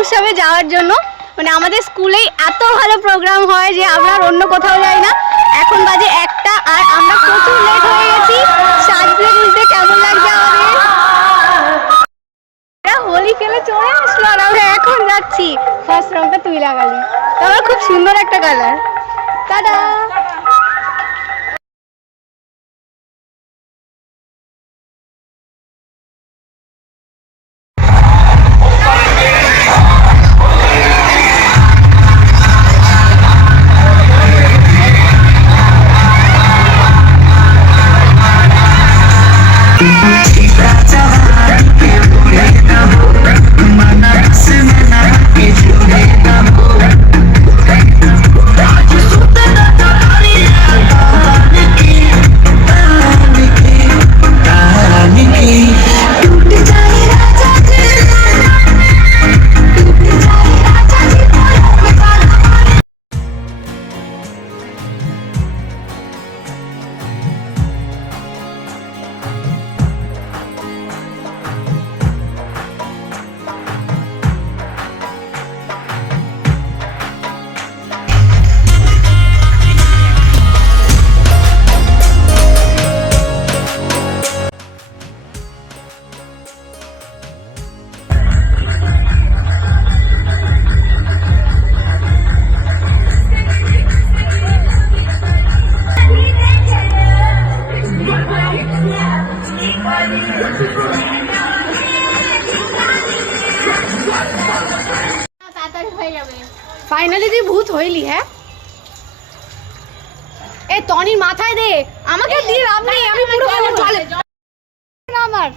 উৎসবে যাওয়ার জন্য। মানে আমাদের স্কুলেই এত ভালো প্রোগ্রাম হয় যে আমরা অন্য কোথাও যাই না। এখন বাজে 1টা আর আমরা প্রচুর লেট হয়ে গেছি। সাজতে বুঝতে কেমন লাগছে আমাদের। হোলি খেলে চলে আসলো আর আমরা এখন যাচ্ছি। ফার্স্ট রংটা তুই লাগালি, আমার খুব সুন্দর একটা কালার। টাটা। ফাইনালি তুই ভূত হইলি। হ্যাঁ এ টনির মাথায় দে, আমাকে দিয়ে লাভ নেই, আমি পুরো আমার